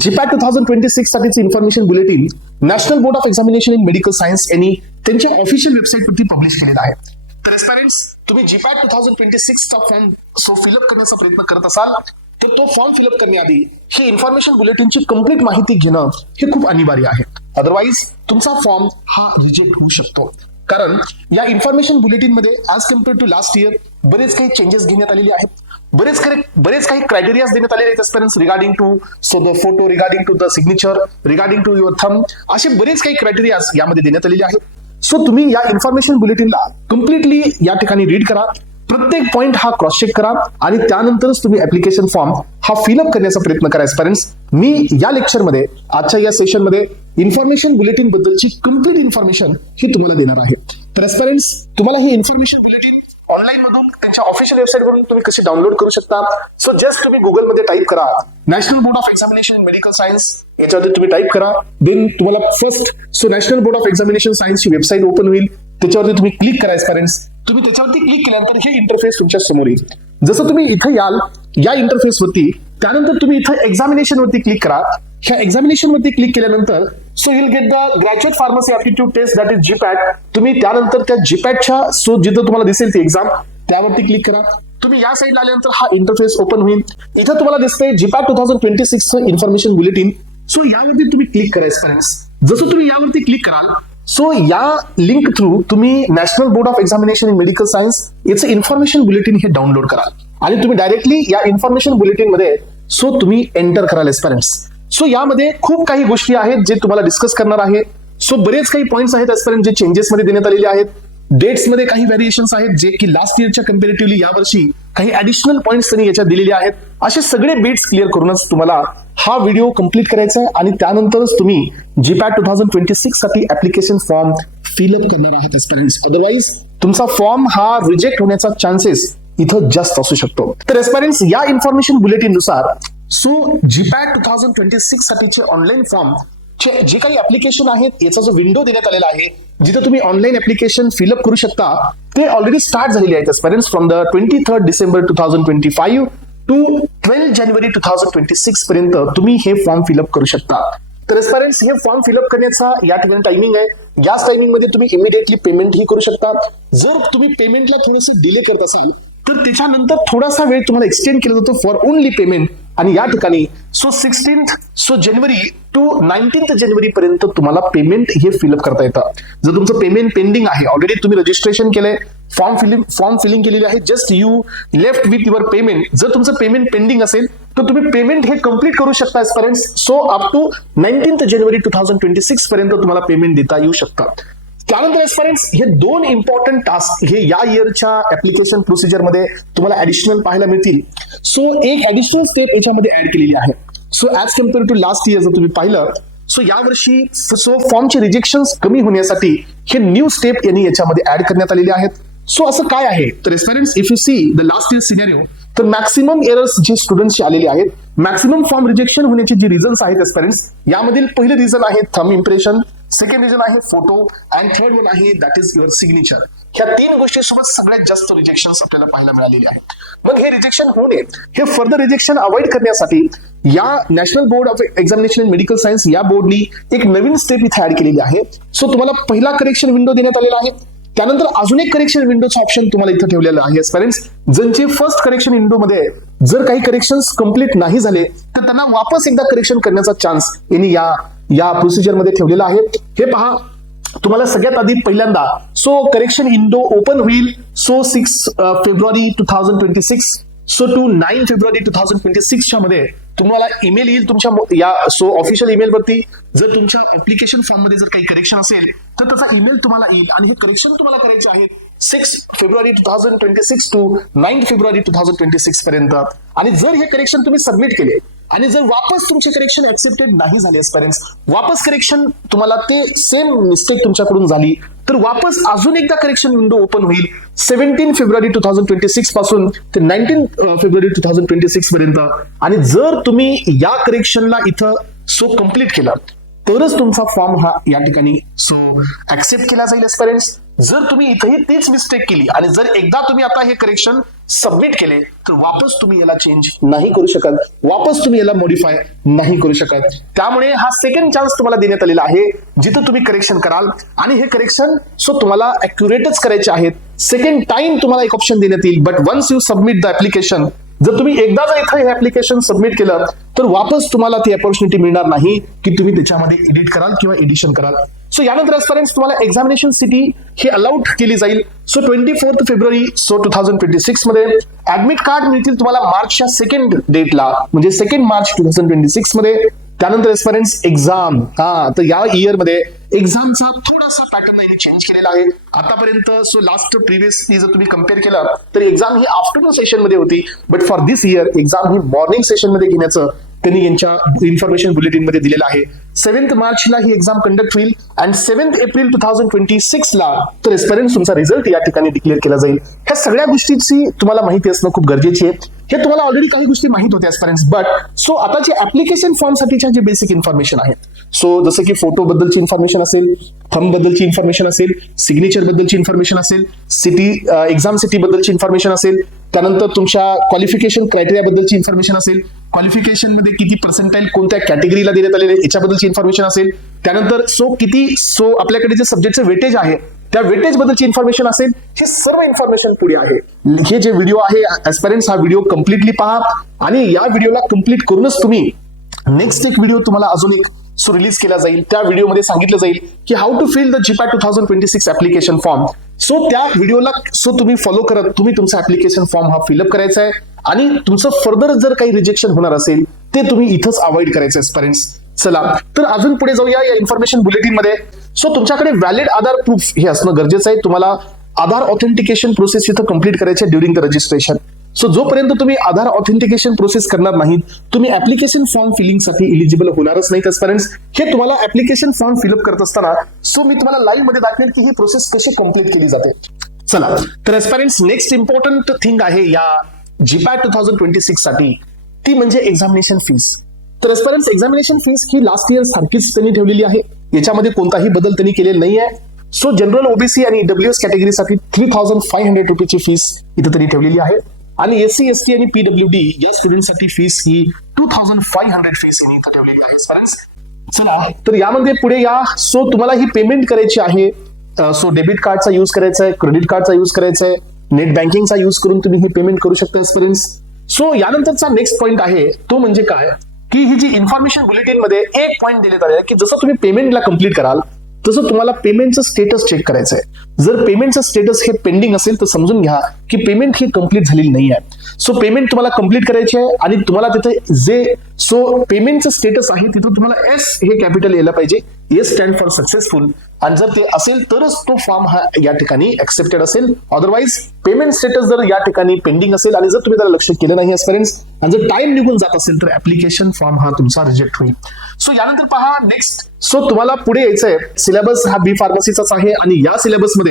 GPAT 2026 साठीचे information bulletin national board of examination in medical science यांनी त्यांच्या official वेबसाईटवरती publish केलेला आहे. तर एस्पायरंट्स, तुम्ही जीपॅट 2026 चा फॉर्म फिलअप करण्याचा प्रयत्न करत असाल तर तो फॉर्म फिलअप करण्याआधी ही इन्फॉर्मेशन बुलेटिनची कंप्लीट माहिती घेणं हे खूप अनिवार्य आहे. अदरवाईज तुमचा फॉर्म हा रिजेक्ट होऊ शकतो. कारण या इन्फॉर्मेशन बुलेटिन मध्ये as compare to last year बरेच काही चेंजेस घेण्यात आलेले आहेत. बरेच काही क्रायटेरियाज देण्यात आलेले आहेत aspirants regarding to the photo, regarding to the signature, regarding to your thumb, असे बरेच काही क्रायटेरियाज यामध्ये देण्यात आलेले आहेत. सो तुम्ही या इन्फॉर्मेशन बुलेटिनला कम्प्लिटली या ठिकाणी रीड करा, प्रत्येक पॉइंट हा क्रॉस चेक करा आणि त्यानंतरच तुम्ही ऍप्लिकेशन फॉर्म हा फिलअप करण्याचा प्रयत्न करा. एस्पिरंट्स, मी या लेक्चरमध्ये आजच्या या सेशनमध्ये इन्फॉर्मेशन बुलेटिन बद्दलची कम्प्लीट इन्फॉर्मेशन ही तुम्हाला देणार आहे. तर एस्पिरंट्स, तुम्हाला ही इन्फॉर्मेशन बुलेटिन ऑनलाईन मधून त्यांच्या ऑफिशियल वेबसाईट वरून तुम्ही कशी डाउनलोड करू शकता. सो जस्ट तुम्ही गुगल मध्ये टाईप करा national board of examination medical science, याच्यामध्ये तुम्ही टाईप करा. देन तुम्हाला first national board of examination सायन्सची वेबसाईट ओपन होईल, त्याच्यावरती तुम्ही क्लिक करा. एस्पिरंट्स, तुम्ही त्याच्यावरती क्लिक केल्यानंतर हे इंटरफेस तुमच्या समोर येईल. जसं तुम्ही इथे याल या इंटरफेसवरती, त्यानंतर तुम्ही इथं एक्झामिनेशन वरती क्लिक करा. ह्या एक्झामिनेशन वरती क्लिक केल्यानंतर so you'll get the graduate pharmacy aptitude test that is GPAT. तुम्ही त्यानंतर त्या जीपॅटच्या जिथं तुम्हाला दिसेल ती एक्झाम त्यावरती क्लिक करा. तुम्ही या साईडला आल्यानंतर हा इंटरफेस ओपन होईल. इथं तुम्हाला दिसतंय जीपॅट 2026 इन्फॉर्मेशन बुलेटिन. सो यावरती तुम्ही क्लिक करा. एस्पिरंट्स, जसं तुम्ही यावरती क्लिक कराल सो या लिंक थ्रू तुम्ही national board of examination in medical science याचं इन्फॉर्मेशन बुलेटिन हे डाउनलोड कराल आणि तुम्ही डायरेक्टली या इन्फॉर्मेशन बुलेटिन मध्ये तुम्ही एंटर कराल. एस्पिरंट्स, सो यामध्ये खूप काही गोष्टी आहेत जे तुम्हाला डिस्कस करणार आहे. सो बरेच काही पॉइंट्स आहेत एस्पिरंट जे चेंजेस मध्ये देण्यात आलेले आहेत. डेट्स मध्ये काही व्हेरिएशन्स आहेत जे की लास्ट इयरच्या कम्पॅरेटिव्हली यावर्षी काही ऍडिशनल पॉइंट्स त्यांनी याच्यात दिलेले आहेत. असे सगळे बिट्स क्लिअर करूनच तुम्हाला हा व्हिडिओ कंप्लीट करायचा आहे आणि त्यानंतरच तुम्ही जीपॅट 2026 साठी ऍप्लिकेशन फॉर्म फिलअप करणार आहात एस्पिरंट्स. अदरवाईज तुमचा फॉर्म हा रिजेक्ट होण्याचा चान्सेस इथं जास्त असू शकतो. तर एस्पिरंट्स, या इन्फॉर्मेशन बुलेटिन नुसार जीपॅट 2026 साठीचे ऑनलाईन फॉर्म जे काही ऍप्लिकेशन आहेत याचा जो विंडो देण्यात आलेला आहे जिथे तुम्ही ऑनलाईन ऍप्लिकेशन फिलअप करू शकता ते ऑलरेडी स्टार्ट झालेले आहेत एस्पिरंट्स. फ्रॉम द 23 डिसेंबर 2025 टू 12 जानेवारी 2026 पर्यंत तुम्ही हे फॉर्म फिलअप करू शकता. तर एस्पिरंट्स, हे फॉर्म फिलअप करण्याचा या ठिकाणी टायमिंग आहे. याच टायमिंग मध्ये तुम्ही इमिडिएटली पेमेंट ही करू शकता. जर तुम्ही पेमेंटला थोडंसं डिले करत असाल तर त्याच्यानंतर थोडासा वेळ तुम्हाला एक्सटेंड केला जातो फॉर ओनली पेमेंट. आणि या ठिकाणी 16 जानेवारी टू 19 जानेवारी पर्यंत तुम्हाला पेमेंट हे फिलअप करता येतं. जर तुमचं पेमेंट पेंडिंग आहे, ऑलरेडी तुम्ही रजिस्ट्रेशन केलंय, फॉर्म फिलिंग केलेली आहे, just you left with your payment, जर तुमचं पेमेंट पेंडिंग असेल तर तुम्ही पेमेंट हे कंप्लीट करू शकता एस्पिरंट्स. सो अप टू 19 जानेवारी 2026 पर्यंत तुम्हाला पेमेंट देता येऊ शकतात. त्यानंतर एस्पिरंट्स, हे दोन इम्पॉर्टंट टास्क हे या इयरच्या ऍप्लिकेशन प्रोसिजर मध्ये तुम्हाला ऍडिशनल पाहायला मिळतील. सो एक ऍडिशनल स्टेप याच्यामध्ये ऍड केलेली आहे. So as compare to last year जर तुम्ही पाहिलं सो यावर्षी फॉर्मचे रिजेक्शन कमी होण्यासाठी हे न्यू स्टेप यांनी याच्यामध्ये ऍड करण्यात आलेले आहेत. सो असं काय आहे तर aspirants, if you see the last year scenario, तर मॅक्सिमम एरर्स जे स्टुडंट्सचे आलेले आहेत, मॅक्सिमम फॉर्म रिजेक्शन होण्याचे जे रिझन्स आहेत एस्पिरंट्स, यामधील पहिले रिझन आहे थंब इम्प्रेशन, सेकंड रिझन आहे फोटो अँड थर्ड वन आहे दॅट इज युअर सिग्नेचर. ह्या तीन गोष्टीसोबत सगळ्यात जास्त रिजेक्शन आपल्याला पाहायला मिळालेले आहेत. मग हे रिजेक्शन होऊ नये, हे फर्दर रिजेक्शन अवॉइड करण्यासाठी या national board of examination in medical science या बोर्डनी एक नवीन स्टेप इथे ऍड केलेली आहे. सो तुम्हाला पहिला करेक्शन विंडो देण्यात आलेला आहे, त्यानंतर अजून एक करेक्शन विंडोचा ऑप्शन तुम्हाला इथं ठेवलेला आहे एस्पिरंट्स. ज्यांचे फर्स्ट करेक्शन विंडो मध्ये जर काही करेक्शन्स कंप्लीट नाही झाले तर त्यांना वापस एकदा करेक्शन करण्याचा चान्स यांनी या प्रोसिजर मध्ये ठेवलेला आहे. हे पहा, तुम्हाला सगळ्यात आधी पहिल्यांदा करेक्शन विंडो ओपन होईल 6 फेब्रुवारी 2026 टू 9 फेब्रुवारी 2026 च्या मध्ये तुम्हाला ईमेल येईल तुमच्या या ऑफिशियल ईमेल वरती. जर तुमच्या ऍप्लिकेशन फॉर्म मध्ये जर काही करेक्शन असेल तर त्याचा ईमेल तुम्हाला येईल आणि हे करेक्शन तुम्हाला करायचे आहे 6 फेब्रुवारी 2026 टू 9 फेब्रुवारी 2026 पर्यंत. आणि जर हे करेक्शन तुम्ही सबमिट केले आणि जर वापस तुमचे करेक्शन ऍक्सेप्टेड नाही झाले एस्पिरंट्स, वापस करेक्शन तुम्हाला ते सेम मिस्टेक तुमच्याकडून झाली तर वापस अजून एकदा करेक्शन विंडो ओपन होईल 17 फेब्रुवारी 2026 पासून ते 19 फेब्रुवारी 2026 पर्यंत. आणि जर तुम्ही या करेक्शनला इथं कंप्लीट केलं तरच तुमचा फॉर्म हा या ठिकाणी ऍक्सेप्ट केला जाईल एस्पिरंट्स. जर तुम्ही इथेही तीच मिस्टेक केली आणि जर एकदा तुम्ही आता हे करेक्शन सबमिट केले तर वापस तुम्ही याला चेंज नाही करू शकत, वापस तुम्ही याला मॉडिफाय नाही करू शकत. त्यामुळे हा सेकंड चान्स तुम्हाला देण्यात आलेला आहे जिथं तुम्ही करेक्शन कराल आणि हे करेक्शन तुम्हाला अॅक्युरेटच करायचे आहेत. सेकंड टाइम तुम्हाला एक ऑप्शन देण्यात येईल, but once you submit the application, जर तुम्ही एकदा जर इथं हे ऍप्लिकेशन सबमिट केलं तर वापस तुम्हाला ती अपॉर्च्युनिटी मिळणार नाही की तुम्ही त्याच्यामध्ये एडिट कराल किंवा एडिशन कराल. सो यानंतर एस्पिरंट्स तुम्हाला एक्झामिनेशन सिटी ही अलाउड केली जाईल. सो 24 फेब्रुवारी 2026 मध्ये ऍडमिट कार्ड मिळतील तुम्हाला मार्चच्या सेकंड डेटला, म्हणजे 2 मार्च 2026 मध्ये. त्यानंतर एस्पिरंट्स एक्झाम, तर या इयर मध्ये एक्झामचा थोडासा पॅटर्न यांनी चेंज केलेला आहे आतापर्यंत. सो लास्ट प्रिव्हियसली जर तुम्ही कम्पेअर केलं तर एक्झाम ही आफ्टरनून सेशन मध्ये होती, but for this year exam he morning session मध्ये घेण्याचं त्यांनी यांच्या इन्फॉर्मेशन बुलेटिन मध्ये दिलेलं आहे. 7 मार्चला ही एक्झाम कंडक्ट होईल अँड 7 एप्रिल 2026 ला तर एस्पिरंट्स तुमचा रिझल्ट या ठिकाणी डिक्लेअर केला जाईल. ह्या सगळ्या गोष्टीची तुम्हाला माहिती असणं खूप गरजेची आहे. हे तुम्हाला ऑलरेडी काही गोष्टी माहित होत्या एस्पिरंट्स, बट सो आता जे ऍप्लिकेशन फॉर्म साठीच्या जे बेसिक इन्फॉर्मेशन आहेत, सो जसं की फोटो बद्दलची इन्फॉर्मेशन असेल, थंब बद्दलची इन्फॉर्मेशन असेल, सिग्नेचर बद्दलची इन्फॉर्मेशन असेल, सिटी एक्झाम सिटी बद्दलची इन्फॉर्मेशन असेल, त्यानंतर तुमच्या क्वालिफिकेशन क्रायटेरिया बद्दलची इन्फॉर्मेशन असेल, क्वालिफिकेशन मध्ये किती पर्सेंटाईल कोणत्या कॅटेगरीला देण्यात आलेले याच्याबद्दलची इन्फॉर्मेशन असेल, त्यानंतर सो आपल्याकडे जे सब्जेक्टचं वेटेज आहे त्या वेटेज बद्दलची इन्फॉर्मेशन असेल, हे सर्व इन्फॉर्मेशन पुढे आहे. हे जे व्हिडिओ आहे एस्पिरंट्स हा व्हिडिओ कम्प्लिटली पहा आणि या व्हिडिओला कम्प्लीट करूनच तुम्ही नेक्स्ट एक व्हिडिओ तुम्हाला अजून एक रिलीज केला जाईल. त्या व्हिडिओमध्ये सांगितलं जाईल की how to fill the GPAT 2026 application form. So त्या व्हिडिओला तुम्ही फॉलो करत तुम्ही तुमचा ऍप्लिकेशन फॉर्म हा फिलअप करायचा आहे आणि तुमचं फर्दर जर काही रिजेक्शन होणार असेल ते तुम्ही इथंच अवॉइड करायचं एस्पिरंट्स. चला तर अजून पुढे जाऊया या इन्फॉर्मेशन बुलेटिन मध्ये. सो तुमच्याकडे व्हॅलिड आधार प्रूफ हे असणं गरजेचं आहे. तुम्हाला आधार ऑथेंटिकेशन प्रोसेस इथं कंप्लीट करायची आहे ड्युरिंग द रजिस्ट्रेशन. सो जोपर्यंत तुम्ही आधार ऑथेंटिकेशन प्रोसेस करणार नाहीत तुम्ही ऍप्लिकेशन फॉर्म फिलिंगसाठी इलिजिबल होणारच नाहीत एस्पिरंट्स. हे तुम्हाला ऍप्लिकेशन फॉर्म फिलअप करत असताना मी तुम्हाला लाईव्ह मध्ये दाखवेल की ही प्रोसेस कशी कंप्लीट केली जाते. चला तर एस्पिरंट्स नेक्स्ट इम्पॉर्टंट थिंग आहे या GPAT 2026 साठी, ती म्हणजे एक्झामिनेशन फीस. तर एस्पिरंट्स एक्झामिनेशन फीस ही लास्ट इयर सारखीच त्यांनी ठेवलेली आहे, याच्यामध्ये कोणताही बदल त्यांनी केलेला नाही आहे. सो जनरल ओबीसी आणि EWS कॅटेगरीसाठी 3500 रुपयाची फीस इथं त्यांनी ठेवलेली आहे आणि SC ST आणि PWD या स्टुडंटसाठी फीस ही 2500 फीस इथं ठेवलेली आहे एस्पिरंट्स. चला तर यामध्ये पुढे या. सो तुम्हाला ही पेमेंट करायची आहे. सो डेबिट कार्डचा यूज करायचा आहे, क्रेडिट कार्डचा यूज करायचा आहे, नेट बँकिंगचा यूज करून तुम्ही ही पेमेंट करू शकता एस्पिरंट्स. सो यानंतरचा नेक्स्ट पॉईंट आहे तो म्हणजे काय की ही जी इन्फॉर्मेशन बुलेटिन मध्ये एक पॉईंट दिलेला आहे की जसं तुम्ही पेमेंटला कंप्लीट कराल तसं तुम्हाला पेमेंटचं स्टेटस चेक करायचं आहे. जर पेमेंटचं स्टेटस हे पेंडिंग असेल तर समजून घ्या की पेमेंट ही कंप्लीट झालेली नाही आहे. सो पेमेंट तुम्हाला कंप्लीट करायची आहे आणि तुम्हाला तिथे जे पेमेंटचं स्टेटस आहे तिथं तुम्हाला S हे कॅपिटल यायला पाहिजे. S स्टँड फॉर सक्सेसफुल आणि जर ते असेल तरच तो फॉर्म हा या ठिकाणी एक्सेप्टेड असेल. अदरवाईज पेमेंट स्टेटस जर या ठिकाणी पेंडिंग असेल आणि जर तुम्ही त्याला लक्ष केलं नाही एस्पिरंट्स आणि जर टाइम निघून जात असेल तर ऍप्लिकेशन फॉर्म हा तुमचा रिजेक्ट होईल. सो यानंतर पहा नेक्स्ट. सो तुम्हाला पुढे यायचंय. सिलेबस हा B फार्मसीचाच आहे आणि या सिलेबसमध्ये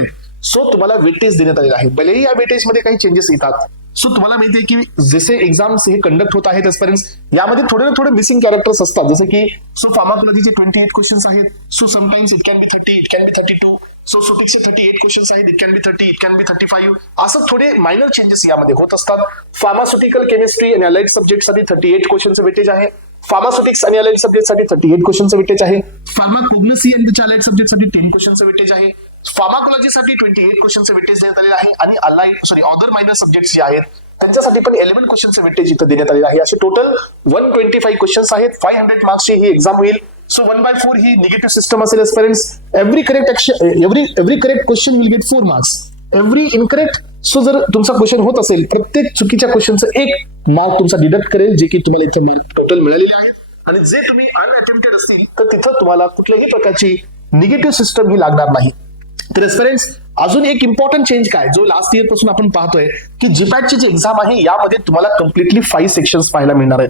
तुम्हाला वेटेज देण्यात आलेला आहे. भलेही या वेटेज मध्ये काही चेंजेस येतात. सो तुम्हाला माहिती आहे की जसे एक्झाम्स हे कंडक्ट होत आहेत एस्पिरंट्स यामध्ये थोडे मिसिंग कॅरेक्टर्स असतात. जसे की फार्माकोलॉजीचे 28 क्वेश्चन्स आहेत. Sometimes it can be 30, it can be 32. सुटिक्सचे 38 क्वेश्चन्स आहेत. It can be 30, it can be 35. असं थोडे मायनर चेंजेस यामध्ये होत असतात. फार्मास्युटिकल केमिस्ट्री आणि अलाइड सब्जेक्टसाठी 38 क्वेश्चनचं वेटेज आहे. फार्मास्युटिक्स आणि अलाइड सब्जेक्टसाठी 38 क्वेश्चनचं वेटेज आहे. फार्माकोग्नसी आणि त्याच्या अलाइड सब्जेक्टसाठी 10 क्वेश्चनचं वेटेज आहे. फार्माकोलॉजीसाठी 28 क्वेश्चनचं वेटेज देण्यात आलेलं आहे आणि अदर मायनर सब्जेक्ट्स जे आहेत त्यांच्यासाठी पण 11 क्वेश्चनचं वेटेज इथं देण्यात आलेलं आहे. असे टोटल 125 क्वेश्चन्स आहेत. 500 मार्क्सची ही एक्झाम होईल. सो 1/4 ही निगेटिव्ह सिस्टम असेल aspirants. Every correct question will get 4 marks. Every incorrect जर तुमचा क्वेश्चन होत असेल प्रत्येक चुकीच्या क्वेश्चनचं 1 मार्क तुमचा डिडक्ट करेल, जे की तुम्हाला इथे मार्क टोटल मिळालेले आहेत. आणि जे तुम्ही अनअटेम्प्टेड असतील तर तिथं तुम्हाला कुठल्याही प्रकारची निगेटिव्ह सिस्टम ही लागणार नाही. तर एस्पिरंट्स अजून एक इम्पॉर्टंट चेंज काय जो लास्ट इयर पासून आपण पाहतोय की GPATची जी एक्झाम आहे यामध्ये तुम्हाला कम्प्लिटली 5 सेक्शन्स पाहायला मिळणार आहेत.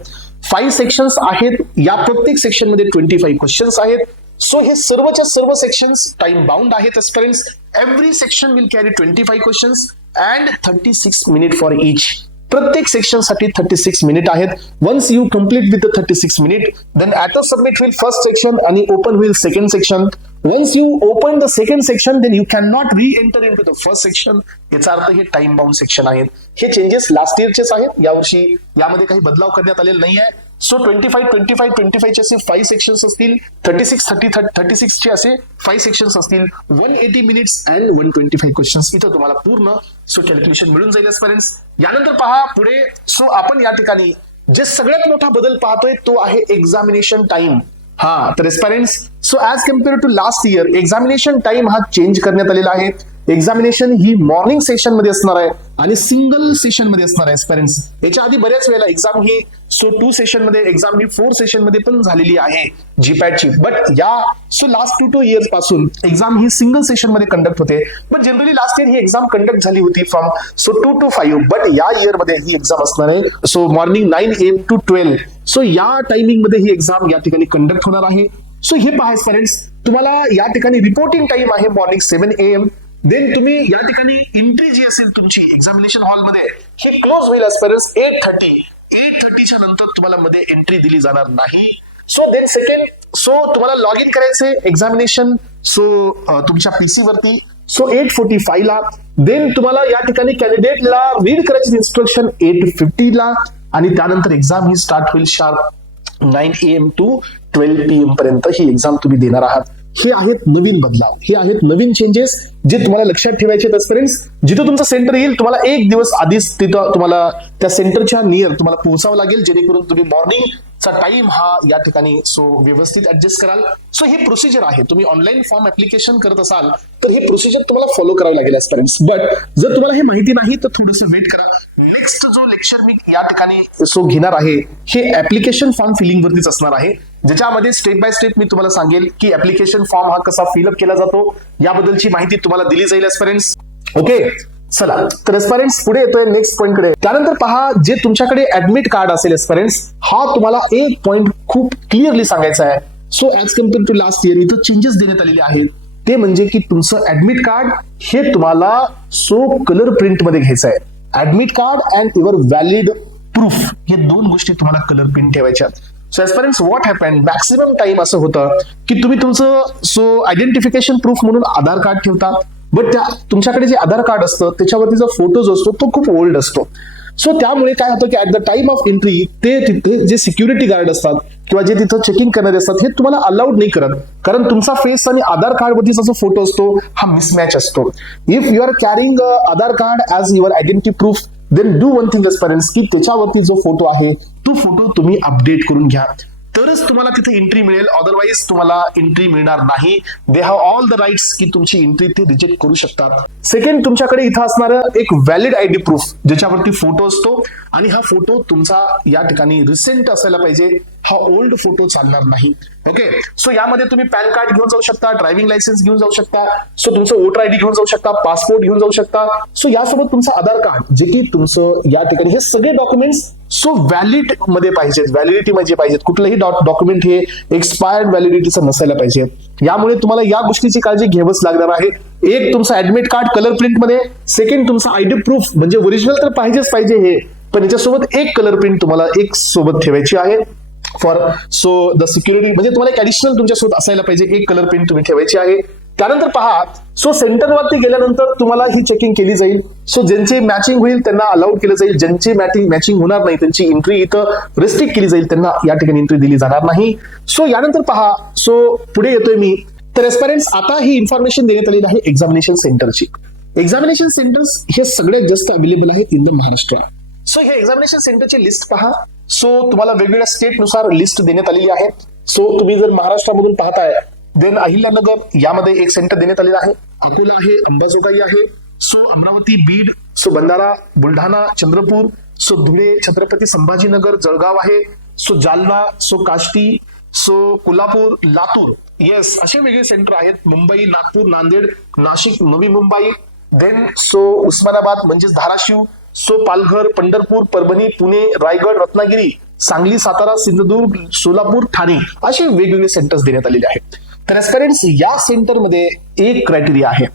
5 सेक्शन्स आहेत. या प्रत्येक सेक्शन मध्ये 25 क्वेश्चन्स आहेत. सो हे सर्वच्या सर्व सेक्शन्स टाइम बाउंड आहेत aspirants. Every section will carry 25 questions and 36 minute for each. प्रत्येक सेक्शनसाठी 36 मिनिट आहेत. Once you complete with 36 minute, then auto submit होईल फर्स्ट सेक्शन आणि ओपन होईल second section. Once you open the second section, then you cannot re-enter into the first section. याचा अर्थ हे time bound section आहेत. हे changes last इयरचेच आहेत. यावर्षी यामध्ये काही बदलाव करण्यात आलेला नाही आहे. सो 25 चे असे 5 सेक्शन्स असतील, 36 चे असे 5 सेक्शन्स असतील, 180 मिनिट्स अँड 125 क्वेश्चन्स. इथं तुम्हाला पूर्ण सो कॅल्क्युलेशन मिळून जाईल एस्पिरंट्स. यानंतर पहा पुढे. सो आपण या ठिकाणी जे सगळ्यात मोठा बदल पाहतोय तो आहे एक्झामिनेशन टाइम. हा तर aspirants, so as compare to last year examination time हा चेंज करण्यात आलेला आहे. एक्झामिनेशन ही मॉर्निंग सेशन मध्ये असणार आहे आणि सिंगल सेशन मध्ये असणार आहे एस्पिरंट्स. याच्या आधी बऱ्याच वेळेला एक्झाम ही 2 सेशन मध्ये, एक्झाम ही 4 सेशन मध्ये पण झालेली आहे जीपॅटची. बट या लास्ट 2 इयर्स पासून एक्झाम ही सिंगल सेशन मध्ये कंडक्ट होते. पण जनरली लास्ट इयर ही एक्झाम कंडक्ट झाली होती फ्रॉम 2 to 5. बट या इयर मध्ये ही एक्झाम असणार आहे so morning 9 AM to 12. So या टायमिंग मध्ये ही एक्झाम या ठिकाणी कंडक्ट होणार आहे. सो हे पहा फ्रेंड्स, तुम्हाला या ठिकाणी रिपोर्टिंग टाइम आहे मॉर्निंग 7 AM. देन तुम्ही या ठिकाणी एंट्री जी असेल तुमची एक्झामिनेशन हॉलमध्ये हे क्लोज होईल एस्पिरंट्स 8:30 च्या नंतर तुम्हाला मध्ये एंट्री दिली जाणार नाही. सो देन सेकंड, सो तुम्हाला लॉग इन करायचे एक्झामिनेशन तुमच्या पीसी वरती 8:45 ला. देन तुम्हाला या ठिकाणी कॅन्डिडेटला रीड करायची इन्स्ट्रक्शन 8:50 ला आणि त्यानंतर एक्झाम ही स्टार्ट होईल शार्प 9 AM to 12 PM पर्यंत ही एक्झाम तुम्ही देणार आहात. हे आहेत नवीन बदलाव, हे आहेत नवीन चेंजेस जे तुम्हाला लक्षात ठेवायचे आहेत एस्पिरंट्स. जिथं तुमचं सेंटर येईल तुम्हाला 1 दिवस आधीच तिथं तुम्हाला त्या सेंटरच्या नियर तुम्हाला पोहोचावं लागेल, जेणेकरून तुम्ही मॉर्निंगचा टाइम हा या ठिकाणी व्यवस्थित ऍडजस्ट कराल. सो ही प्रोसिजर आहे. तुम्ही ऑनलाईन फॉर्म ऍप्लिकेशन करत असाल तर ही प्रोसिजर तुम्हाला फॉलो करावं लागेल एस्पिरंट्स. बट जर तुम्हाला हे माहिती नाही तर थोडंसं वेट करा. नेक्स्ट जो लेक्चर मी या ठिकाणी घेणार आहे हे ऍप्लिकेशन फॉर्म फिलिंग वरतीच असणार आहे, ज्याच्यामध्ये स्टेप बाय स्टेप मी तुम्हाला सांगेल की ऍप्लिकेशन फॉर्म हा कसा फिलअप केला जातो याबद्दलची माहिती तुम्हाला दिली जाईल एस्पिरंट्स. ओके, चला तर एस्पिरंट्स पुढे येतोय नेक्स्ट पॉइंट कडे. त्यानंतर पहा, जे तुमच्याकडे ऍडमिट कार्ड असेल एस्पिरंट्स, हा तुम्हाला एक पॉइंट खूप क्लिअरली सांगायचा आहे. So as compare to last year इथं चेंजेस देण्यात आलेले आहेत. ते म्हणजे की तुमचं ऍडमिट कार्ड हे तुम्हाला कलर प्रिंट मध्ये घ्यायचं आहे. Admit card and your valid proof हे 2 गोष्टी तुम्हाला कलर प्रिंट ठेवायच्या. So aspirants, what happen maximum time असं होतं की तुम्ही तुमचं आयडेंटिफिकेशन प्रूफ म्हणून आधार कार्ड ठेवता. बट तुमच्याकडे जे आधार कार्ड असतं त्याच्यावरतीचा फोटो जो असतो तो खूप ओल्ड असतो. सो त्यामुळे काय होतं की at the time of entry ते तिथे जे सिक्युरिटी गार्ड असतात किंवा जे तिथं चेकिंग करणारे असतात हे तुम्हाला अलाउड नाही करत, कारण तुमचा फेस आणि आधार कार्ड वरतीचा जो फोटो असतो हा मिसमॅच असतो. If you are carrying Aadhaar card as your identity proof, then do one thing aspirants की त्याच्यावरती जो फोटो आहे तो फोटो तुम्ही अपडेट करून घ्या, तरच तुम्हाला तिथे एंट्री मिळेल. अदरवाईज तुम्हाला एंट्री मिळणार नाही. They have all the rights की तुमची एंट्री ते रिजेक्ट करू शकतात. सेकंड, तुमच्याकडे इथं असणारं एक व्हॅलिड आयडी प्रूफ ज्याच्यावरती फोटो असतो आणि हा फोटो तुमचा या ठिकाणी रिसेंट असायला पाहिजे. हा ओल्ड फोटो चालणार नाही. ओके, सो यामध्ये तुम्ही पॅन कार्ड घेऊन जाऊ शकता, ड्रायव्हिंग लायसन्स घेऊन जाऊ शकता, तुमचं वोटर आयडी घेऊन जाऊ शकता, पासपोर्ट घेऊन जाऊ शकता. यासोबत तुमचं आधार कार्ड जे की तुमचं या ठिकाणी हे सगळे डॉक्युमेंट्स व्हॅलिड मध्ये पाहिजेत, व्हॅलिडिटी मध्ये पाहिजेत. कुठलंही डॉक्युमेंट हे एक्सपायर्ड व्हॅलिडिटीचं नसायला पाहिजे. यामुळे तुम्हाला या गोष्टीची काळजी घ्यावीच लागणार आहे. एक, तुमचं ऍडमिट कार्ड कलर प्रिंट मध्ये. सेकंड, तुमचं आयडी प्रूफ म्हणजे ओरिजिनल तर पाहिजेच पाहिजे हे, पण याच्यासोबत एक कलर प्रिंट तुम्हाला एक सोबत ठेवायची आहे फॉर द सिक्युरिटी. म्हणजे तुम्हाला एक ऍडिशनल तुमच्यासोबत असायला पाहिजे, एक कलर प्रिंट तुम्ही ठेवायची आहे. त्यानंतर पहा, सेंटरवरती गेल्यानंतर तुम्हाला ही चेकिंग केली जाईल. ज्यांची मॅचिंग होईल त्यांना अलाउड केलं जाईल, ज्यांची मॅचिंग होणार नाही त्यांची एंट्री इथं रिस्ट्रिक्ट केली जाईल, त्यांना या ठिकाणी एंट्री दिली जाणार नाही. यानंतर पहा, पुढे येतोय मी. तर एस्पिरंट्स, आता ही इन्फॉर्मेशन देण्यात आलेली आहे एक्झामिनेशन सेंटरची. एक्झामिनेशन सेंटर्स हे सगळ्यात जास्त अवेलेबल आहेत इन द महाराष्ट्र. हे एक्झामिनेशन सेंटरची लिस्ट पहा. तुम्हाला वेगवेगळ्या स्टेटनुसार लिस्ट देण्यात आलेली आहे. तुम्ही जर महाराष्ट्रामधून पाहताय, देन अहिल्यानगर यामध्ये एक सेंटर देण्यात आलेलं आहे, अकोला आहे, अंबाजोगाई आहे, अमरावती, बीड, भंडारा, बुलढाणा, चंद्रपूर, धुळे, छत्रपती संभाजीनगर, जळगाव आहे, जालना, काष्टी, कोल्हापूर, लातूर. येस, असे वेगळे सेंटर आहेत. मुंबई, नागपूर, नांदेड, नाशिक, नवी मुंबई, देन उस्मानाबाद म्हणजेच धाराशिव, पालघर, पंढरपूर, परभणी, पुणे, रायगड, रत्नागिरी, सांगली, सातारा, सिंधुदुर्ग, सोलापूर, ठाणे असे वेगवेगळे सेंटर्स देण्यात आलेले आहेत. तर एस्पिरंट्स, या सेंटरमध्ये एक क्रायटेरिया आहे.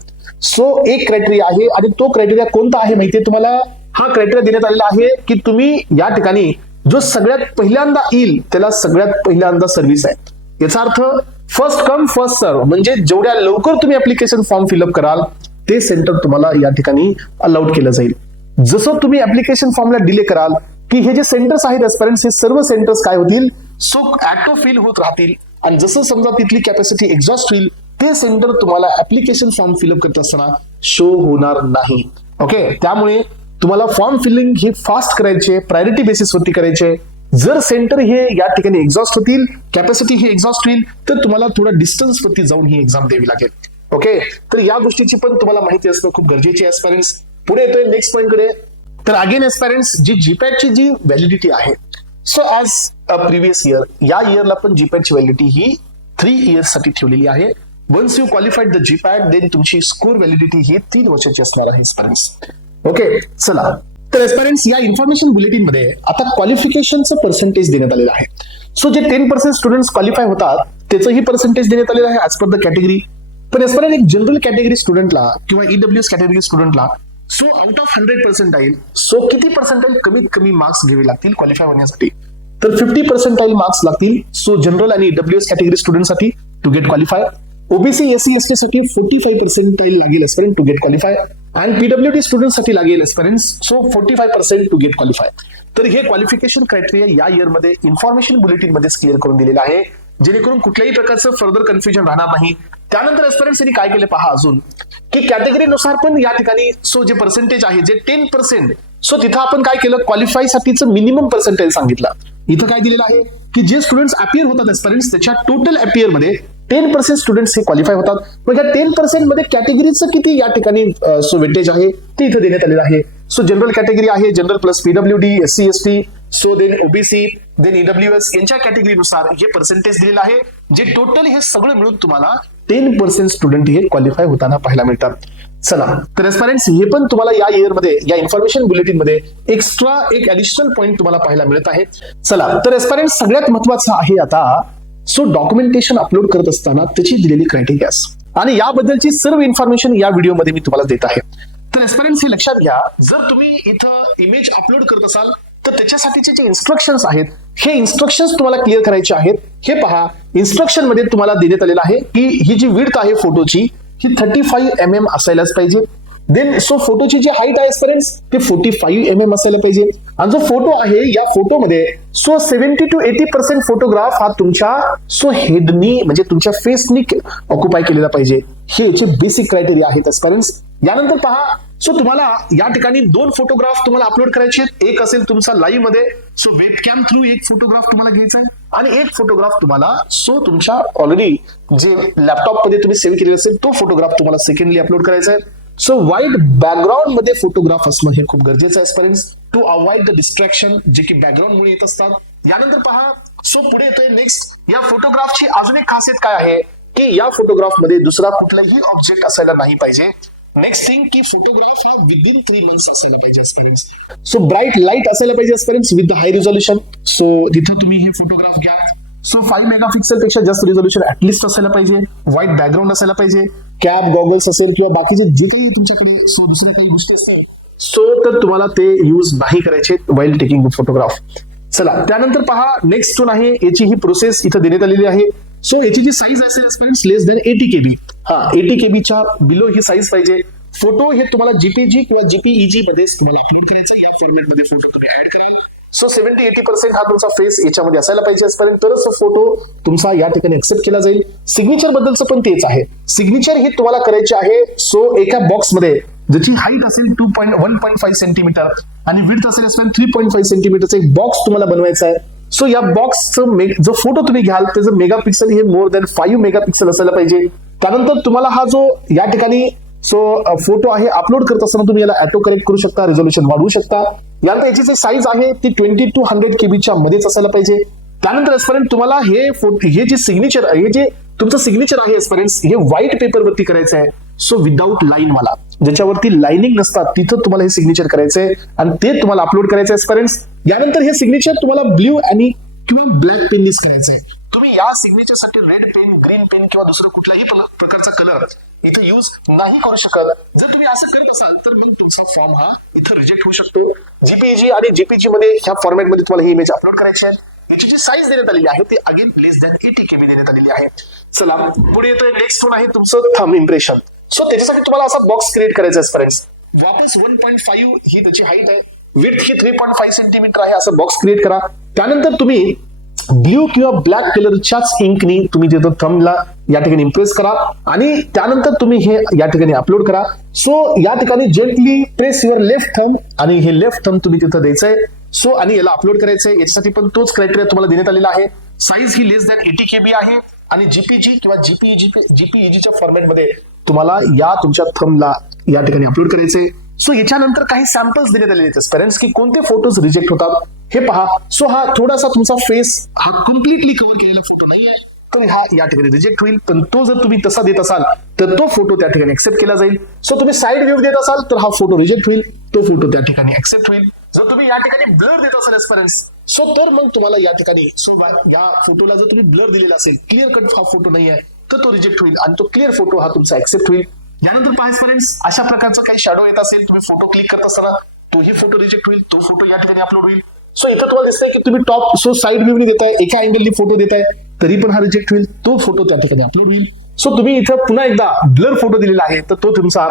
एक क्रायटेरिया आहे आणि तो क्रायटेरिया कोणता आहे माहितीये तुम्हाला? हा क्रायटेरिया देण्यात आलेला आहे की तुम्ही या ठिकाणी जो सगळ्यात पहिल्यांदा येईल त्याला सगळ्यात पहिल्यांदा सर्व्हिस आहे. याचा अर्थ फर्स्ट कम फर्स्ट सर्व, म्हणजे जेवढ्या लवकर तुम्ही ऍप्लिकेशन फॉर्म फिलअप कराल ते सेंटर तुम्हाला या ठिकाणी अलाउड केलं जाईल. जसं तुम्ही ऍप्लिकेशन फॉर्मला डिले कराल की हे जे सेंटर्स आहेत एस्पायरंट्स, हे सर्व सेंटर्स काय होतील, सो ऍटो फिल होत राहतील. आणि जसं समजा तिथली कॅपॅसिटी एक्झॉस्ट होईल ते सेंटर तुम्हाला ऍप्लिकेशन फॉर्म फिलअप करत असताना शो होणार नाही. ओके, त्यामुळे तुम्हाला फॉर्म फिलिंग हे फास्ट करायचे, प्रायोरिटी बेसिसवरती करायचे. जर सेंटर हे या ठिकाणी एक्झॉस्ट होतील, कॅपॅसिटी ही एक्झॉस्ट होईल, तर तुम्हाला थोडा डिस्टन्स वरती जाऊन ही एक्झाम द्यावी लागेल. ओके, तर या गोष्टीची पण तुम्हाला माहिती असणं खूप गरजेची आहे एस्पायरंट्स. पुढे येतोय नेक्स्ट पॉईंट कडे. तर अगेन एस्पायरंट्स, जी जीपॅटची जी व्हॅलिडिटी आहे, so as a previous year, या इयरला पण जीपॅटची व्हॅलिडिटी ही 3 इयर्स साठी ठेवलेली आहे. Once you qualified the GPAT, then तुमची स्कोर व्हॅलिडिटी ही 3 वर्षाची असणार आहे एस्पायरंट्स. ओके, चला. तर एस्पायरंट्स, या इन्फॉर्मेशन बुलेटिन मध्ये आता क्वालिफिकेशनचं पर्सेंटेज देण्यात आलेलं आहे. सो जे 10% स्टुडंट्स क्वालिफाय होतात त्याचंही पर्सेंटेज देण्यात आलेलं आहे ऍज पर द कॅटेगरी. पण एस्पायरंट एक जनरल कॅटेगरी स्टुडंटला किंवा ईडब्ल्यूएस कॅटेगरी स्टुडंटला सो आउट ऑफ 100% सो किती पर्सेंटाईल कमीत कमी मार्क्स घ्यावे लागतील क्वालिफाय होण्यासाठी, तर 50% मार्क्स लागतील. सो जनरल आणि ईडब्ल्यूएस कॅटेगरी स्टुडंटसाठी to get qualify. OBC SC ST साठी 45% लागेल एस्पायरंट टू गेट क्वालिफाय. आणि पीडब्ल्यूडी स्टुडंटसाठी लागेल aspirants so 45% to get qualify. तर हे क्वालिफिकेशन क्रायटेरिया या इयरमध्ये इन्फॉर्मेशन बुलेटिन मध्येच क्लिअर करून दिलेलं आहे, जेणेकरून कुठल्याही प्रकारचं फर्दर कन्फ्युजन राहणार नाही. त्यानंतर एस्पायरंट्स यांनी काय केले पहा अजून, की कॅटेगरीनुसार पण या ठिकाणी सो जे पर्सेंटेज आहे जे 10%, सो तिथं आपण काय केलं, क्वालिफाय साठीचं मिनिमम पर्सेंटेज सांगितलं. इथं काय दिलेलं आहे की जे स्टुडंट्स अपियर होतात एस्पायरंट्स त्याच्या टोटल अपियर मध्ये 10% स्टुडंट्स हे क्वालिफाय होतात. मग या 10% मध्ये कॅटेगरीचं किती या ठिकाणी सो वेटेज आहे ते इथं देण्यात आलेलं आहे. सो जनरल कॅटेगरी आहे general plus PWD SC ST, so then OBC then EWS यांच्या कॅटेगरीनुसार हे पर्सेंटेज दिलेलं आहे, जे टोटल हे सगळं मिळून तुम्हाला 10% स्टुडंट हे क्वालिफाय होताना पाहायला मिळतात. चला, तर एस्पायरंट्स हे पण तुम्हाला या इयरमध्ये या इन्फॉर्मेशन बुलेटिन मध्ये एक्स्ट्रा एक ऍडिशनल पॉईंट तुम्हाला पाहायला मिळत आहे. चला, तर एस्पायरंट्स सगळ्यात महत्वाचं आहे आता सो डॉक्युमेंटेशन अपलोड करत असताना त्याची दिलेली क्रायटेरियाज आणि याबद्दलची सर्व इन्फॉर्मेशन या व्हिडिओमध्ये मी तुम्हाला देत आहे. तर एस्पायरंट्स हे लक्षात घ्या, जर तुम्ही इथं इमेज अपलोड करत असाल तर त्याच्यासाठीचे जे इन्स्ट्रक्शन्स आहेत हे इन्स्ट्रक्शन्स तुम्हाला क्लिअर करायचे आहेत. हे पहा, इन्स्ट्रक्शन मध्ये तुम्हाला देण्यात आलेलं आहे की ही जी विड्थ आहे फोटोची ही 35 mm असायलाच पाहिजे. देन सो फोटोची जी हाईट आहे एस्पायरंट्स ते 45 mm असायला पाहिजे. आणि जो फोटो आहे या फोटोमध्ये सो 70 to 80% फोटोग्राफ हा तुमच्या सो हेडनी म्हणजे तुमच्या फेसनी ऑक्युपाय केलेला पाहिजे. हे याचे बेसिक क्रायटेरिया आहेत एस्पायरंट्स. यानंतर पहा, सो तुम्हाला या ठिकाणी 2 फोटोग्राफ तुम्हाला अपलोड करायचे आहेत. एक असेल तुमचा लाईव्ह मध्ये, सो वेबकॅम थ्रू एक फोटोग्राफ तुम्हाला घ्यायचा आहे आणि एक फोटोग्राफ तुम्हाला सो तुमच्या ऑलरेडी जे लॅपटॉप मध्ये तुम्ही सेव्ह केलेला असेल तो फोटोग्राफ तुम्हाला सेकंडली अपलोड करायचा आहे. सो व्हाईट बॅकग्राऊंड मध्ये फोटोग्राफ असणं हे खूप गरजेचं आहे एस्पायरंट्स टू अवॉइड द डिस्ट्रॅक्शन जे की बॅकग्राऊंड मुळे येत असतात. यानंतर पहा, सो पुढे येतोय नेक्स्ट, या फोटोग्राफची अजून एक खासियत काय आहे की या फोटोग्राफ मध्ये दुसरा कुठलाही ऑब्जेक्ट असायला नाही पाहिजे. नेक्स्ट थिंग की फोटोग्राफ हा विदिन 3 months असायला पाहिजे एस्पायरंट्स. सो ब्राईट लाईट असायला पाहिजे aspirants with the high resolution. So तिथं तुम्ही हे फोटोग्राफ घ्या. सो 5 मेगापिक्सल पेक्षा जास्त रिझोल्युशन ऍटलिस्ट असायला पाहिजे. व्हाईट बॅकग्राऊंड असायला पाहिजे. कॅप गॉगल्स असेल किंवा बाकीचे जे काही तुमच्याकडे सो दुसऱ्या काही गोष्टी असतात सो तर तुम्हाला ते यूज नाही करायचे वाईल टेकिंग फोटोग्राफ. चला, त्यानंतर पहा नेक्स्ट टून आहे, याची ही प्रोसेस इथं देण्यात आलेली आहे. सो याची जी साईज असेल एस्पायरंट्स लेस दॅन 80 KB. हा 80 KB च्या बिलो ही साईज पाहिजे. फोटो हे तुम्हाला जीपीजी किंवा जीपीईजी मध्ये तुम्हाला अपलोड करायचं. या फॉर्मॅट मध्ये फोटो तुम्ही ऍड करा. सो 70-80% हा तुमचा फेस याच्यामध्ये असायला पाहिजे एस्पायरंट, तरच फोटो तुमचा या ठिकाणी एक्सेप्ट केला जाईल. सिग्नेचर बद्दलचं पण तेच आहे. सिग्नेचर हे तुम्हाला करायचे आहे सो एका बॉक्समध्ये ज्याची हाईट असेल 1.5 सेंटीमीटर आणि विड्थ असेल 3.5 सेंटीमीटरचा एक बॉक्स तुम्हाला बनवायचा आहे. सो या बॉक्सचं जो फोटो तुम्ही घ्याल त्याचं मेगापिक्सल हे मोर दॅन 5 मेगापिक्सल असायला पाहिजे. त्यानंतर तुम्हाला हा जो या ठिकाणी सो फोटो आहे अपलोड करत असताना तुम्ही याला ऑटो करेक्ट करू शकता, रिझोल्युशन वाढवू शकता. यानंतर याची जी साईज आहे ती 20 to 100 KB च्या मध्येच असायला पाहिजे. त्यानंतर एस्पायरंट तुम्हाला हे जे सिग्नेचर हे जे तुमचं सिग्नेचर आहे एस्पायरंट्स हे व्हाईट पेपरवरती करायचं आहे. सो विदाऊट लाईन वाला, ज्याच्यावरती लाइनिंग नसतात तिथं तुम्हाला हे सिग्नेचर करायचंय आणि ते तुम्हाला अपलोड करायचं एस्पायरंट्स. यानंतर हे सिग्नेचर तुम्हाला ब्ल्यू आणि किंवा ब्लॅक पेननीच करायचंय. तुम्ही तुम्ही या सिग्नेचरसाठी रेड पेन, ग्रीन पेन किंवा दुसरं कुठलाही प्रकारचा कलर इथे यूज नाही करू शकत. जर तुम्ही असं करत असाल तर मग तुमचा फॉर्म हा इथं रिजेक्ट होऊ शकतो. जीपीईजी आणि जीपीजी मध्ये ह्या फॉर्मॅटमध्ये तुम्हाला ही इमेज अपलोड करायची आहे. याची जी साईज देण्यात आलेली आहे ती अगेन लेस दॅन 80 KB देण्यात आलेली आहे. चला पुढे येतोय नेक्स्ट वन आहे तुमचं थंब इम्प्रेशन. सो त्याच्यासाठी तुम्हाला असा बॉक्स क्रिएट करायचा आहे फ्रेंड्स. वापस 1.5 ही त्याची हाईट आहे, विड्थ ही 3.5 सेंटीमीटर आहे. असं बॉक्स क्रिएट करा. त्यानंतर तुम्ही ब्ल्यू किंवा ब्लॅक कलरच्याच इंकनी तुम्ही तिथं थंबला या ठिकाणी इम्प्रेस करा आणि त्यानंतर तुम्ही हे या ठिकाणी अपलोड करा. सो या ठिकाणी gently press your left thumb आणि हे लेफ्ट थंब तुम्ही तिथं द्यायचंय. सो आणि याला अपलोड करायचंय. याच्यासाठी पण तोच क्रायटेरिया तुम्हाला देण्यात आलेला आहे. साईज ही लेस दॅन 80 KB आहे आणि जीपीजी किंवा जीपीईजीच्या फॉर्मॅटमध्ये तुम्हाला या तुमच्या थंबला या ठिकाणी अपलोड करायचंय. सो याच्यानंतर काही सॅम्पल्स देण्यात आलेले आहेत पेरेंट्स की कोणते फोटोज रिजेक्ट होतात हे पहा. सो हा थोडासा तुमचा फेस हा कम्प्लिटली कव्हर केलेला फोटो नाहीये तर हा या ठिकाणी रिजेक्ट होईल. पण तो जर तुम्ही तसा देत असाल तर तो फोटो त्या ठिकाणी एक्सेप्ट केला जाईल. सो तुम्ही साईड व्ह्यू देत असाल तर हा फोटो रिजेक्ट होईल, तो फोटो त्या ठिकाणी एक्सेप्ट होईल. जर तुम्ही या ठिकाणी ब्लर देत असाल पेरेंट्स सो तर मग तुम्हाला या ठिकाणी या फोटोला जर तुम्ही ब्लर दिलेला असेल, क्लिअर कट हा फोटो नाही आहे तर तो रिजेक्ट होईल आणि तो क्लिअर फोटो हा तुमचा एक्सेप्ट होईल. यानंतर पाहायचं फ्रेंड्स अशा प्रकारचा काही शॅडो येत असेल, तुम्ही फोटो क्लिक करत असताना तोही फोटो रिजेक्ट होईल, तो फोटो या ठिकाणी अपलोड होईल. सो इथं तुम्हाला दिसतंय की तुम्ही टॉप साईड व्ह्यू देताय, एका अँगलनी फोटो देताय तरी पण हा रिजेक्ट होईल, तो फोटो त्या ठिकाणी अपलोड होईल. सो तुम्ही इथं पुन्हा एकदा ब्लर फोटो दिलेला आहे तर तो तुमचा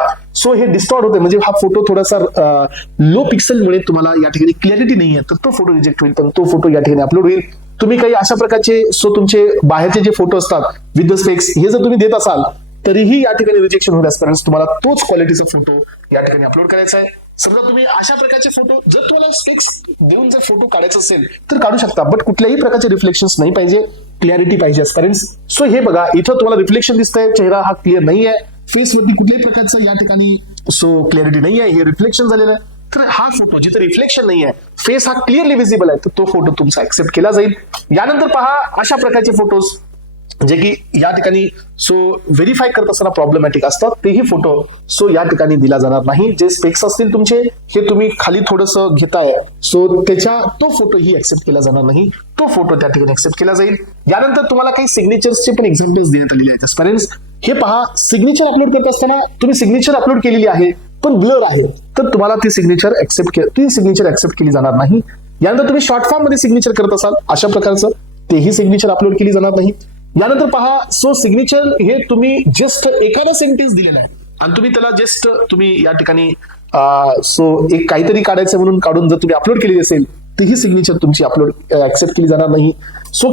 हे डिस्टॉर्ट होते म्हणजे हा फोटो थोडासा लो पिक्सलमुळे तुम्हाला या ठिकाणी क्लॅरिटी नाहीये तर तो फोटो रिजेक्ट होईल, पण तो फोटो या ठिकाणी अपलोड होईल. तुम्ही काही अशा प्रकारचे तुमचे बाहेरचे जे फोटो असतात विथ द स्पेक्स हे जर तुम्ही देत असाल तरीही या ठिकाणी रिजेक्शन होण्यास तुम्हाला तोच क्वालिटीचा फोटो या ठिकाणी अपलोड करायचा आहे. समजा तुम्ही अशा प्रकारचे फोटो जर तुम्हाला स्पेक्स देऊन जर फोटो काढायचा असेल तर काढू शकता, बट कुठल्याही प्रकारचे रिफ्लेक्शन्स नाही पाहिजे, क्लॅरिटी पाहिजे फ्रेंड्स. सो हे बघा इथं तुम्हाला रिफ्लेक्शन दिसतंय, चेहरा हा क्लिअर नाही आहे, फेस वरती कुठल्याही प्रकारचं या ठिकाणी क्लॅरिटी नाही आहे, हे रिफ्लेक्शन झालेलं आहे. तर हा फोटो जिथे रिफ्लेक्शन नाही आहे, फेस हा क्लिअरली विजिबल आहे तर तो फोटो तुमचा एक्सेप्ट केला जाईल. यानंतर पहा अशा प्रकारचे फोटोज जे की या ठिकाणी व्हेरीफाय करत असताना प्रॉब्लेमॅटिक असतात तेही फोटो या ठिकाणी दिला जाणार नाही. जे स्पेक्स असतील तुमचे हे तुम्ही खाली थोडस घेताय तो फोटो ही एक्सेप्ट केला जाणार नाही, तो फोटो त्या ठिकाणी एक्सेप्ट केला जाईल. यानंतर तुम्हाला काही सिग्नेचर्सचे पण एक्झाम्पल्स देण्यात आलेले आहेत फ्रेंड्स. हे पहा सिग्नेचर अपलोड करत असताना तुम्ही सिग्नेचर अपलोड केलेली आहे पण ब्लर आहे तर तुम्हाला ती सिग्नेचर एक्सेप्ट केली जाणार नाही. यानंतर तुम्ही शॉर्ट फॉर्म मध्ये सिग्नेचर करत असाल अशा प्रकारचं तेही सिग्नेचर अपलोड केली जाणार नाही. यानंतर पहा सिग्नेचर हे तुम्ही जस्ट एखादा सेंटेन्स दिलेला आहे आणि तुम्ही त्याला जस्ट तुम्ही या ठिकाणी एक काहीतरी काढायचं म्हणून काढून जर तुम्ही अपलोड केली असेल तर ही सिग्नेचर तुमची एक्सेप्ट केली जाणार नाही.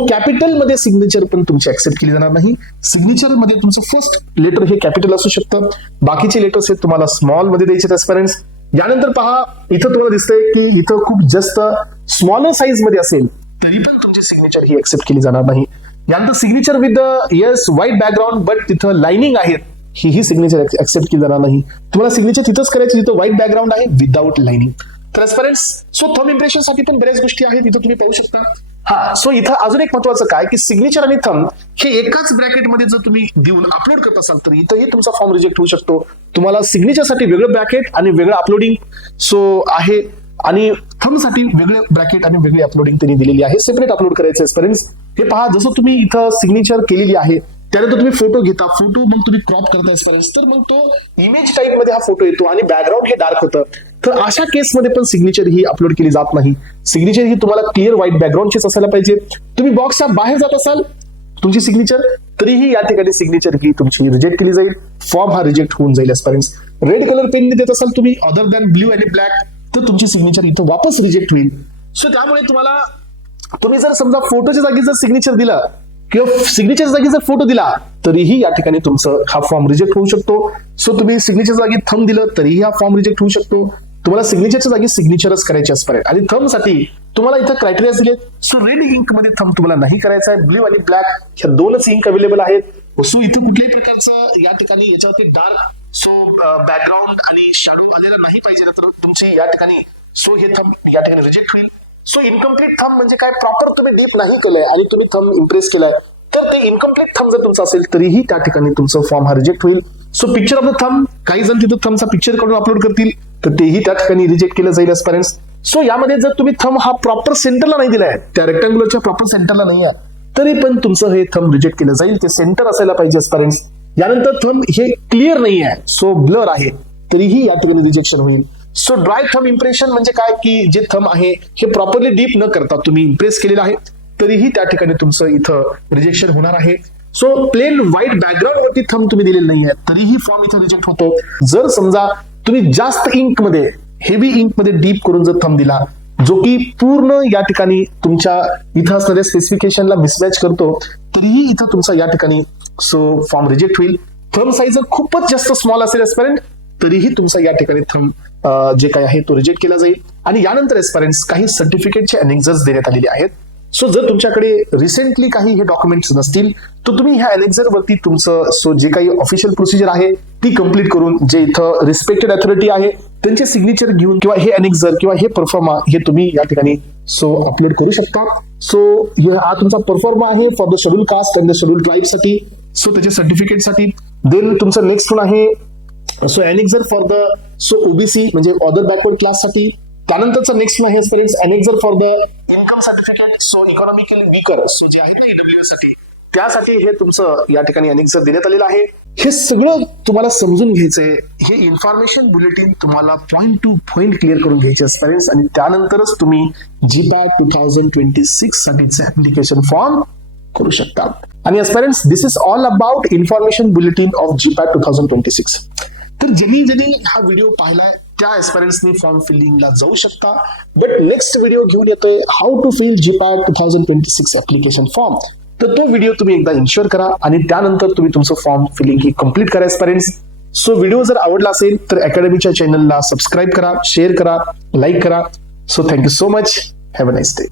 कॅपिटल मध्ये सिग्नेचर पण तुमची एक्सेप्ट केली जाणार नाही. सिग्नेचर मध्ये तुमचं फर्स्ट लेटर हे कॅपिटल असू शकतं, बाकीचे लेटर्स हे तुम्हाला स्मॉल मध्ये द्यायचे एस्पिरंट्स. यानंतर पहा इथं तुम्हाला दिसतंय की इथं खूप जास्त स्मॉलर साईज मध्ये असेल तरी पण तुमची सिग्नेचर ही एक्सेप्ट केली जाणार नाही. यानंतर signature with white background but तिथं लाइनिंग आहेत ही सिग्नेचर एक्सेप्ट केली जाणार नाही. तुम्हाला सिग्नेचर तिथंच करायची जिथं व्हाईट बॅकग्राऊंड आहे विदाउट लाइनिंग. ट्रान्सपरन्स थंब इम्प्रेशन साठी पण बऱ्याच गोष्टी आहेत इथं तुम्ही पाहू शकता. इथं अजून एक महत्वाचं काय की सिग्नेचर आणि थंब हे एकाच ब्रॅकेटमध्ये जर तुम्ही देऊन अपलोड करत असाल तर इथंही तुमचा फॉर्म रिजेक्ट होऊ शकतो. तुम्हाला सिग्नेचरसाठी वेगळं ब्रॅकेट आणि वेगळं अपलोडिंग आहे आणि थंब साठी वेगळे ब्रॅकेट आणि वेगळी अपलोडिंग त्यांनी दिलेली आहे, सेपरेट अपलोड करायचं एस्पिरंट्स. हे पहा जसं तुम्ही इथं सिग्नेचर केलेली आहे त्यानंतर तुम्ही फोटो घेता, फोटो मग तुम्ही क्रॉप करता एस्पिरंट्स तर मग तो इमेज टाईप मध्ये हा फोटो येतो आणि बॅकग्राऊंड हे डार्क होतं. तर अशा केसमध्ये पण सिग्नेचर ही अपलोड केली जात नाही. सिग्नेचर ही तुम्हाला क्लिअर व्हाईट बॅकग्राऊंडचीच असायला पाहिजे. तुम्ही बॉक्सच्या बाहेर जात असाल तुमची सिग्नेचर तरीही या ठिकाणी सिग्नेचर ही तुमची रिजेक्ट केली जाईल, फॉर्म हा रिजेक्ट होऊन जाईल एस्पिरंट्स. रेड कलर पेनने देत असाल तुम्ही अदर दॅन ब्ल्यू आणि ब्लॅक तर तुमची सिग्नेचर इथं वापस रिजेक्ट होईल. त्यामुळे तुम्ही जर समजा फोटोच्या जागी जर सिग्नेचर दिला किंवा सिग्नेचर जागी जर फोटो दिला तरीही या ठिकाणी तुमचं हा फॉर्म रिजेक्ट होऊ शकतो. तुम्ही सिग्नेचर जागी थंब दिलं तरीही हा फॉर्म रिजेक्ट होऊ शकतो. तुम्हाला सिग्नेचरच्या जागी सिग्नेचरच करायची असणार आणि थंब साठी तुम्हाला इथं क्रायटेरिया दिलेत. रेड इंक मध्ये थंब तुम्हाला नाही करायचा आहे, ब्ल्यू आणि ब्लॅक ह्या दोनच इंक अवेलेबल आहेत. इथं कुठल्याही प्रकारचं या ठिकाणी याच्यावरती डार्क बॅकग्राऊंड आणि शॅडो आलेला नाही पाहिजे तर तुमची या ठिकाणी हे थंब या ठिकाणी रिजेक्ट होईल. इनकम्प्लीट थंब म्हणजे काय, प्रॉपर तुम्ही डीप नाही केलंय आणि तुम्ही थंब इम्प्रेस केलाय तर ते इनकम्प्लीट थंब जर तुमचा असेल तरीही त्या ठिकाणी तुमचं फॉर्म हा रिजेक्ट होईल. पिक्चर ऑफ द थंब काही जण तिथं थंबचा पिक्चर काढून अपलोड करतील तर तेही त्या ठिकाणी रिजेक्ट केलं जाईल एस्पिरंट्स. यामध्ये जर तुम्ही थंब हा प्रॉपर सेंटरला नाही दिलाय, त्या रेक्टँग्युलरच्या प्रॉपर सेंटरला नाही आहे तरी पण तुमचं हे थंब रिजेक्ट केलं जाईल. ते सेंटर असायला पाहिजे एस्पायरंट्स. यानंतर थंब हे क्लिअर नाही आहे, सो ब्लर आहे, तरीही या ठिकाणी रिजेक्शन होईल. सो ड्राय थंब इम्प्रेशन म्हणजे काय की जे थंब आहे हे प्रॉपरली डीप न करता तुम्ही इम्प्रेस केलेलं आहे, तरीही त्या ठिकाणी तुमचं इथं रिजेक्शन होणार आहे. सो प्लेन व्हाईट बॅकग्राऊंड वरती थंब तुम्ही दिलेलं नाही आहे, तरीही फॉर्म इथं रिजेक्ट होतो. जर समजा तुम्ही जास्त इंक मध्ये, हेवी इंक मध्ये डीप करून जर थंब दिला, जो की पूर्ण या ठिकाणी तुमच्या इथं असणाऱ्या स्पेसिफिकेशनला मिसमॅच करतो, तरीही इथं तुमचा या ठिकाणी सो फॉर्म रिजेक्ट होईल. थंब साईज जर खूपच जास्त स्मॉल असेल एस्पायरंट, तरीही तुमचा या ठिकाणी थंब जे काही आहे तो रिजेक्ट केला जाईल. आणि यानंतर एस्पायरंट्स काही सर्टिफिकेटचे अनेक्झर्स देण्यात आलेले आहेत. सो जर तुमच्याकडे रिसेंटली काही हे डॉक्युमेंट्स नसतील, तर तुम्ही ह्या अनेक्झर वरती तुमचं सो जे काही ऑफिशियल प्रोसिजर आहे ती कम्प्लीट करून, जे इथं रिस्पेक्टेड अथॉरिटी आहे त्यांचे सिग्नेचर घेऊन किंवा हे अनेक्झर किंवा हे परफॉर्मा हे तुम्ही या ठिकाणी सो अपलोड करू शकता. सो हा तुमचा परफॉर्मा आहे for the schedule caste and the schedule tribe साठी, सो त्याच्या सर्टिफिकेटसाठी. देन तुमचं नेक्स्ट वन आहे so annexure for the so OBC म्हणजे अदर बॅकवर्ड क्लास साठी. त्यानंतरचं नेक्स्ट आहे annexure for the income certificate so economically weaker, so जे आहेत ना ईडब्ल्यूएस साठी, त्यासाठी हे तुमचं या ठिकाणी अनेक्झर देण्यात आलेलं आहे. हे सगळं तुम्हाला समजून घ्यायचंय. हे इन्फॉर्मेशन बुलेटिन तुम्हाला पॉइंट टू पॉइंट क्लिअर करून घ्यायचे एस्पायरंट्स, आणि त्यानंतरच तुम्ही GPAT 2026 साठीचे ऍप्लिकेशन फॉर्म करू शकता. आणि aspirants, this is all about information bulletin of GPAT 2026. तर ज्यांनी हा व्हिडिओ पाहिलाय त्या एस्पायरंट्सनी फॉर्म फिलिंगला जाऊ शकता. बट नेक्स्ट व्हिडिओ घेऊन येतोय how to fill GPAT 2026 application form. तर तो व्हिडिओ तुम्ही एकदा इन्शुअर करा आणि त्यानंतर तुम्ही तुमचं फॉर्म फिलिंग ही कम्प्लीट करा एस्पायरंट्स. सो व्हिडिओ जर आवडला असेल तर अकॅडमीच्या चॅनलला सबस्क्राईब करा, शेअर करा, लाईक करा. So thank you so much. Have a nice day.